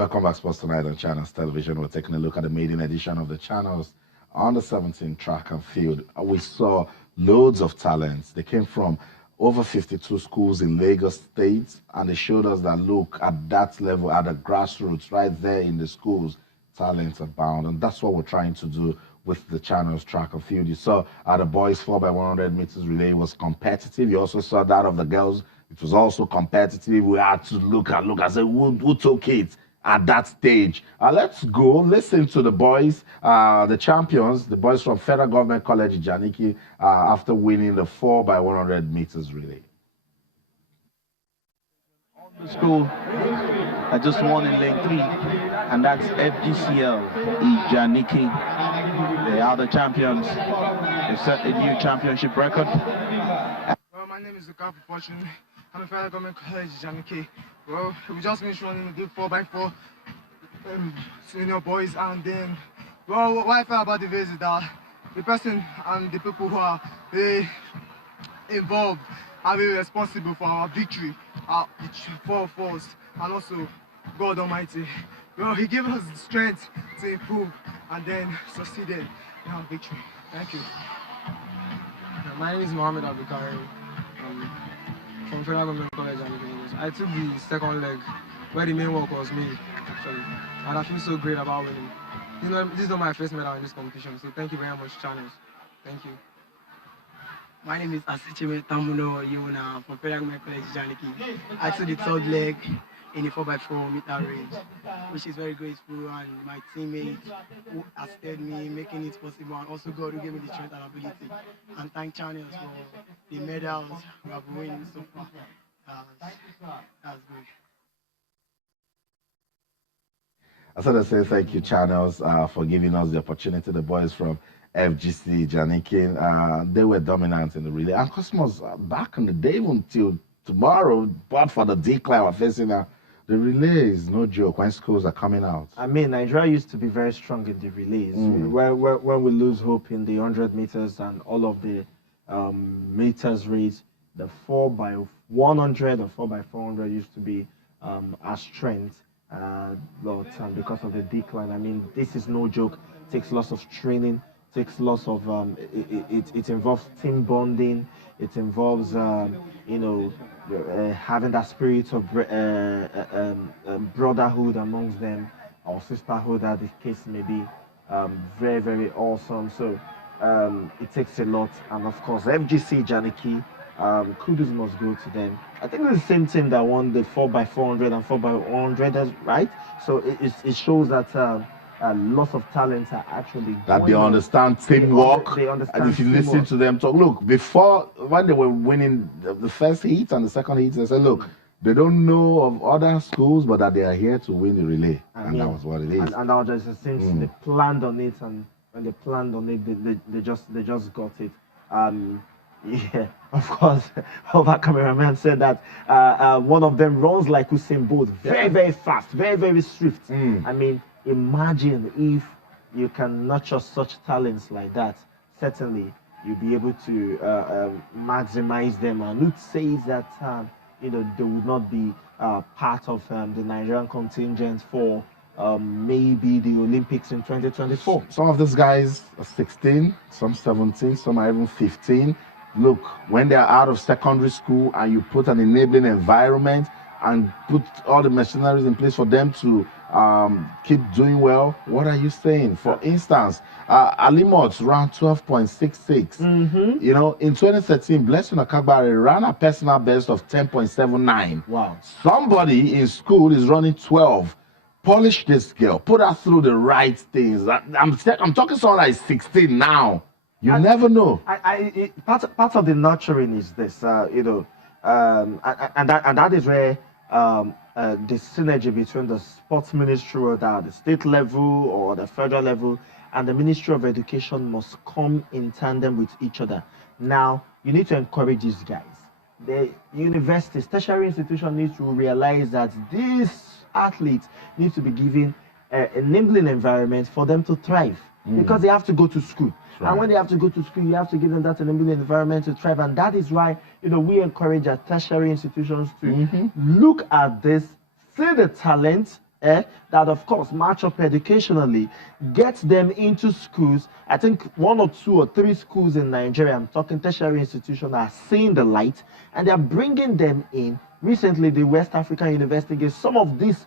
Welcome back, Sports Tonight on Channels Television. We're taking a look at the maiden edition of the Channels Under-17 track and field. We saw loads of talents. They came from over 52 schools in Lagos State, and they showed us that, look, at that level, at the grassroots, right there in the schools, talents abound. And that's what we're trying to do with the Channels track and field. You saw the boys 4x100 meters relay was competitive. You also saw that of the girls. It was also competitive. We had to look and say, who took it at that stage? Let's go listen to the boys, the champions, the boys from Federal Government College Janiki, after winning the 4x100 meters relay. The school I just won in lane 3, and that's FGCL Janiki. They are the champions. They set a new championship record. Well, my name is Luka Fortune. I'm a Federal Government College Janiki. Well, we just finished running the 4x4 senior boys, and then, well, what I felt about the race is that the person and the people who are involved are very responsible for our victory, for us, and also God Almighty. Well, He gave us the strength to improve and then succeeded in our victory. Thank you. My name is Mohammed Abdulkari from Federal Government College. I took the second leg where the main work was made, actually, and I feel so great about winning. You know, this is not my first medal in this competition, so thank you very much, Channels. Thank you. My name is Asichime Tamuno Yuna from Federal Government College Janiki. I took the third leg in the 4x4 meter range, which is very grateful, and my teammates who assisted me making it possible, and also God who gave me the strength and ability. And thank Channels for the medals we have been winning so far. That's good. I sort of say thank you, Channels, for giving us the opportunity. The boys from FGC Janiki, they were dominant in the relay. And Cosmos, back in the day, even till tomorrow, but for the decline we're facing now, the relay is no joke when schools are coming out. I mean, Nigeria used to be very strong in the relays. When we lose hope in the 100 meters and all of the meters race, the 4x100 or 4x400 used to be our strength. But because of the decline, I mean, this is no joke. It takes lots of training. Takes lots of it involves team bonding. It involves having that spirit of brotherhood amongst them, or sisterhood, as the case may be. Very, very awesome. So it takes a lot, and of course FGC Janiki, kudos must go to them. I think it's the same team that won the 4x400 and 4x100, right? So it shows that lots of talents are actually that they understand teamwork. They understand and if you teamwork. listen to them talk, look, before, when they were winning the first heat and the second heat, they said, look, they don't know of other schools, but that they are here to win the relay. And that was what it is. And that was just since they planned on it, and when they planned on it, they just got it. Yeah, of course. Our cameraman said that one of them runs like Usain Bolt, very, very fast, very, very swift. I mean, imagine if you can nurture such talents like that. Certainly, you'll be able to maximize them. And who says that they would not be part of the Nigerian contingent for maybe the Olympics in 2024? Some of these guys are 16, some 17, some are even 15. Look, when they're out of secondary school and you put an enabling environment and put all the machineries in place for them to keep doing well, what are you saying? For instance, Alimot ran 12.66. You know, in 2013, Blessing Akagbare ran a personal best of 10.79. Wow. Somebody in school is running 12. Polish this girl, put her through the right things. I'm talking someone like 16 now. You never know. Part of the nurturing is this, and that is where the synergy between the sports ministry, whether the state level or the federal level, and the Ministry of Education must come in tandem with each other. Now, you need to encourage these guys. The universities, tertiary institutions need to realize that these athletes need to be given an enabling environment for them to thrive, because they have to go to school. Right. And when they have to go to school, you have to give them that enabling environment to thrive. And that is why, we encourage our tertiary institutions to look at this, see the talent, that of course match up educationally, get them into schools. I think 1 or 2 or 3 schools in Nigeria, I'm talking tertiary institutions, are seeing the light and they're bringing them in. Recently, the West African University gave some of these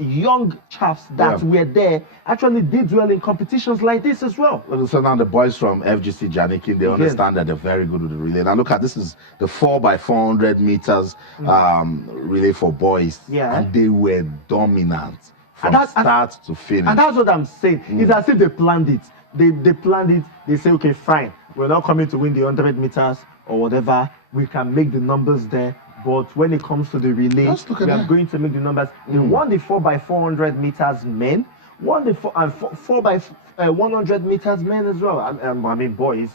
young chaps that were there actually did well in competitions like this as well. So now the boys from FGC Janikin, they understand that they're very good with the relay. Now look at this, is the 4x400 meters relay for boys, and they were dominant from start to finish. And that's what I'm saying. It's as if they planned it. They planned it. They say, okay, fine, we're not coming to win the 100 meters or whatever. We can make the numbers there. But when it comes to the relay, we are going to make the numbers. They won the 4x400 meters men, won the 4x100 meters men as well. I mean, boys,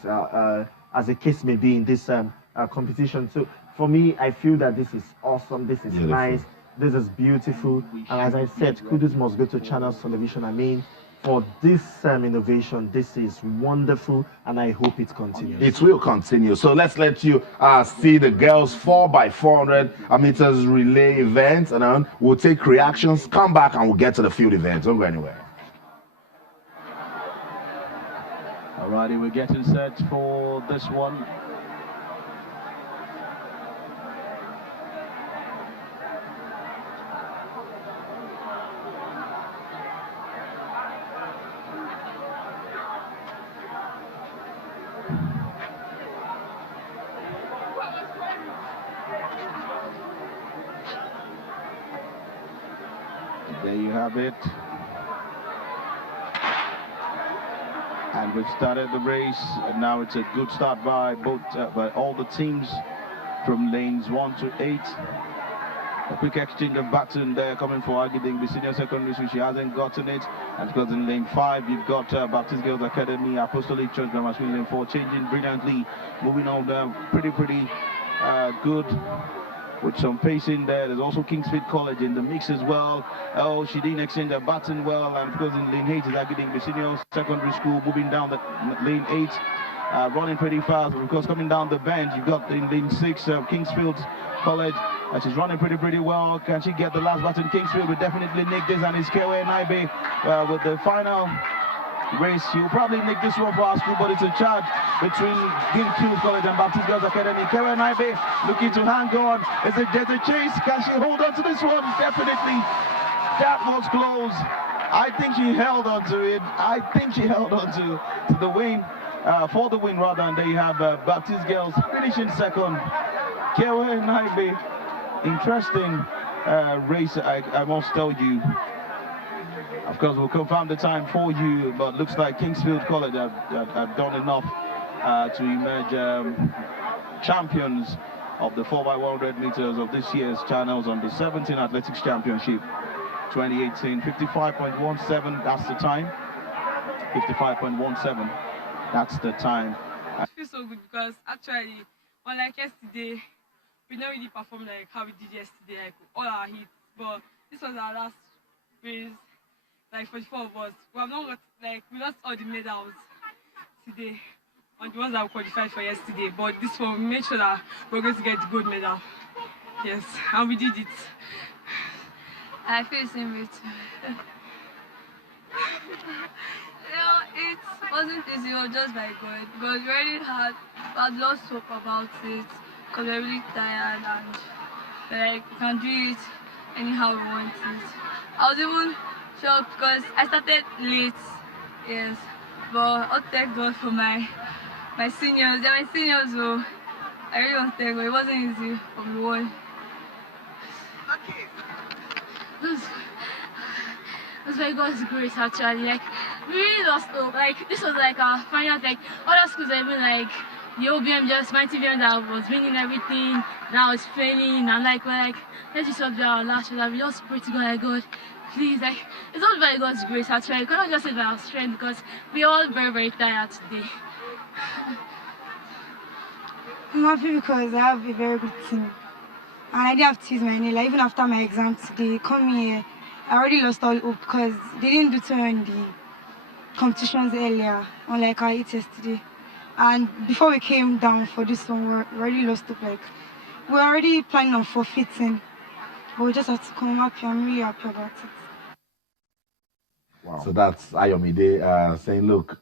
as the case may be in this competition. So for me, I feel that this is awesome. This is nice. This is beautiful. And as I said, kudos must go to Channels Television. I mean, for this innovation, this is wonderful, and I hope it continues. It will continue. So let's let you see the girls 4x400 meters relay event, and then we'll take reactions, come back, and we'll get to the field event. Don't go anywhere. Alrighty, we're getting set for this one. There you have it. And we've started the race, and now it's a good start by all the teams from lanes 1 to 8. A quick exchange of baton there coming for Agiding, the senior secondary school. She hasn't gotten it. And because in lane 5, you've got Baptist Girls Academy, Apostolic Church Grammar School in lane 4, changing brilliantly, moving on there pretty good. With some pace in there. There's also Kingsfield College in the mix as well. Oh, she didn't exchange her baton well, and because in lane 8 is Agiding, the senior secondary school, moving down the lane 8, running pretty fast. But of course, coming down the bend, you've got in lane 6 Kingsfield College, and she's running pretty well. Can she get the last baton? Kingsfield will definitely nick this, and it's Kewe Naibe with the final race. She'll probably nick this one for our school, but it's a charge between Kingsfield College and Baptist Girls Academy. Kewe Naibe looking to hang on. There's a chase. Can she hold on to this one? Definitely. That was close. I think she held on to it. I think she held on to the win, for the win rather. And there you have Baptist Girls finishing second. Kewe Naibe. Interesting race, I must tell you. Of course, we'll confirm the time for you, but looks like Kingsfield College have done enough to emerge champions of the 4x100 meters of this year's Channels Under 17 Athletics Championship 2018. 55.17, that's the time. 55.17, that's the time. I feel so good because actually, unlike yesterday, we don't really perform like how we did yesterday, like all our hits, but this was our last race. Like for the 4 of us, we have not got, we lost all the medals today on the ones that we qualified for yesterday. But this one, we made sure that we're going to get the gold medal. Yes, and we did it. I feel the same way too. It wasn't easy, it was just by God. Because we already had lost hope about it because we're really tired and we can do it anyhow we want it. I was even shocked because I started late, yes, but I'll thank God for my seniors. They're my seniors, so I really want to thank God. It wasn't easy for me one. It was by God's grace actually. We really lost hope. This was our final other schools are even the OBM, just my TVM that was winning everything, now it's failing, and we're let's just do our last shot. We just pray to God, God, please, it's all by God's grace actually. We cannot just say by our strength because we're all very, very tired today. I'm happy because I have a very good team. And I didn't have to use my nail. Even after my exam today, come here, I already lost all hope because they didn't do too well in the competitions earlier, unlike I did yesterday. And before we came down for this one, we already lost hope. We were already planning on forfeiting, but we just had to come happy. I'm really happy about it. Wow. So that's Ayomide saying, look,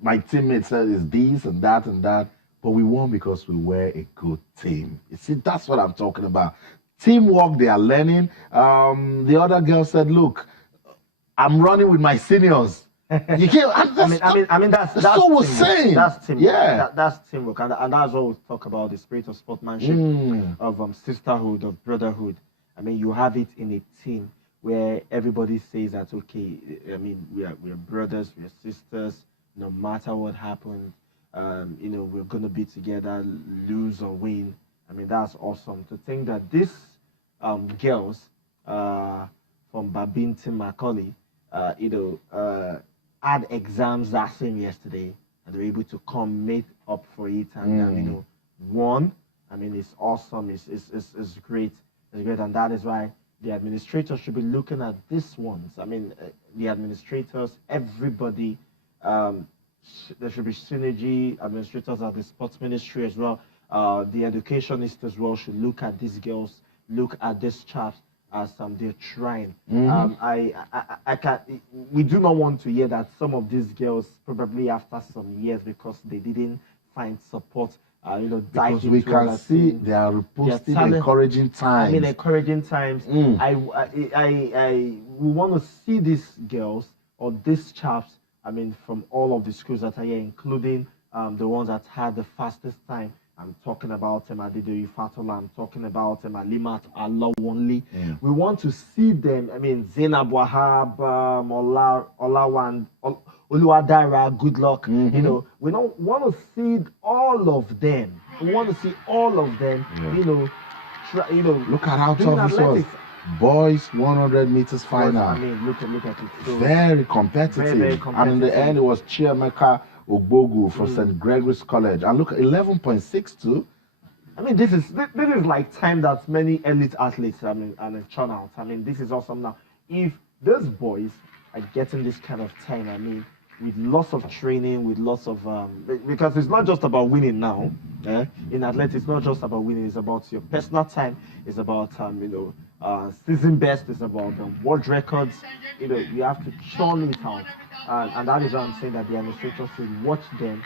my teammates said it's this and that, but we won because we were a good team. You see, that's what I'm talking about. Teamwork, they are learning. The other girl said, look, I'm running with my seniors. You can't, I mean that's what we're saying. That's teamwork. Yeah. That's teamwork, and that's what we talk about, the spirit of sportsmanship, of sisterhood, of brotherhood. I mean, you have it in a team where everybody says that, okay, I mean, we're brothers, we're sisters, no matter what happens, you know, we're gonna be together, lose or win. I mean, that's awesome to think that these girls from Babington Macaulay, you know, had exams that same yesterday, and they were able to come make up for it, and you know, won. I mean, it's awesome. It's great. It's great, and that is why the administrators should be looking at these ones. I mean, the administrators, everybody. There should be synergy. Administrators at the sports ministry as well. The educationists as well should look at these girls, look at these chaps as they're trying. I can. We do not want to hear that some of these girls probably after some years, because they didn't find support. You know, because we can see they are reposting encouraging times. I mean, encouraging times. We want to see these girls or these chaps. I mean, from all of the schools that are here, including the ones that had the fastest time. I'm talking about Adidoyi Fatola. I'm talking about Alimat Alawonli. We want to see them. I mean, Zainab Wahab, Olawan, Oluwadara, good luck. You know, we don't want to see all of them. We want to see all of them. You know, look at how tough this was. Boys 100 meters final. I mean, look at it. So very competitive. Very competitive. And in the end, it was Chiamaka Ogbogu from St. Gregory's College. And look, 11.62. I mean, this is like time that many elite athletes, I mean, and churn out. I mean, this is awesome. Now, if those boys are getting this kind of time, I mean, with lots of training, with lots of because it's not just about winning now. In athletics, it's not just about winning. It's about your personal time. It's about you know, season best. It's about world records. You know, you have to churn it out, and that is why I'm saying that the administrators should watch them,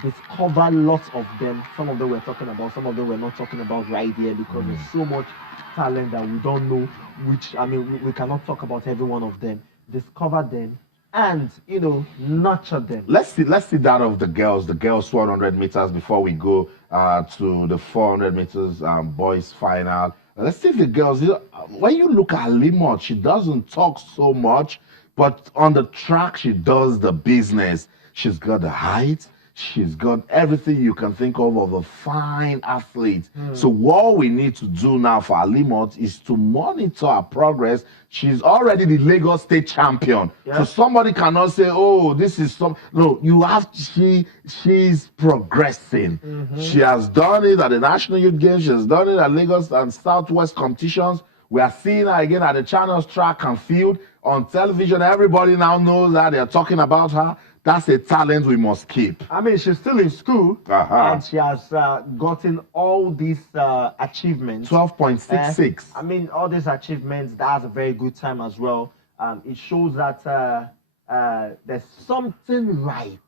discover lots of them. Some of them we're talking about, some of them we're not talking about right here, because there's so much talent that we don't know. Which, I mean, we cannot talk about every one of them. Discover them, and you know, nurture them. Let's see that of the girls 100 meters before we go to the 400 meters boys final. Let's see if the girls, when you look at Limot, she doesn't talk so much, but on the track she does the business. She's got the height, she's got everything you can think of a fine athlete. So what we need to do now for Alimot is to monitor her progress. She's already the Lagos State champion. So somebody cannot say, oh, this is some. No, you have to, she's progressing. She has done it at the National Youth Games. She has done it at Lagos and Southwest competitions. We are seeing her again at the Channels track and field on television. Everybody now knows that they're talking about her. That's a talent we must keep. I mean, she's still in school, and she has gotten all these achievements. 12.66. I mean, all these achievements, that's a very good time as well. It shows that there's something right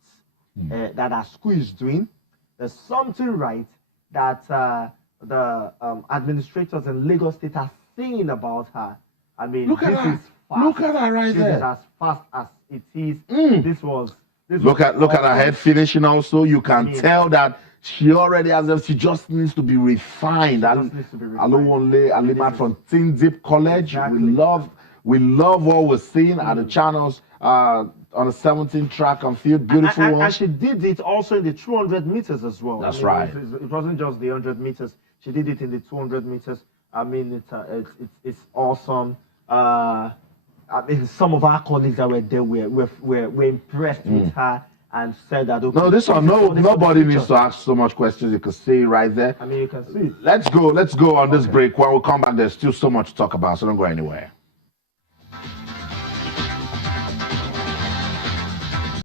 that our school is doing. There's something right that the administrators in Lagos State are saying about her. I mean, look at her. Look at her right there. This is as fast as it is. Look at her head finishing also. You can tell that she already has, she just needs to be refined. Alowonle Alimat from Tin Dip College. We love what we're seeing at the Channels on the 17 track and field. Beautiful one. And she did it also in the 200 meters as well. That's right. It wasn't just the 100 meters. She did it in the 200 meters. I mean, it's awesome. I mean, some of our colleagues that were there were impressed with her and said that. Okay, no, this one, nobody needs to ask so much questions. You can see right there. I mean, you can see. Let's go on this break. When we come back, there's still so much to talk about, so don't go anywhere.